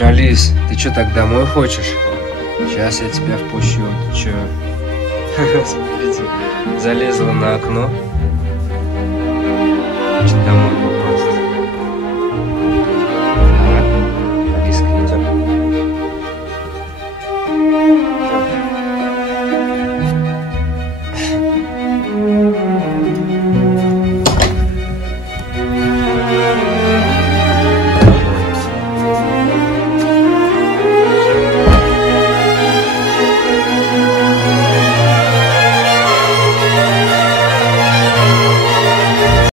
Алис, ты чё, так домой хочешь? Сейчас я тебя впущу, ты чё? Смотрите, залезла на окно.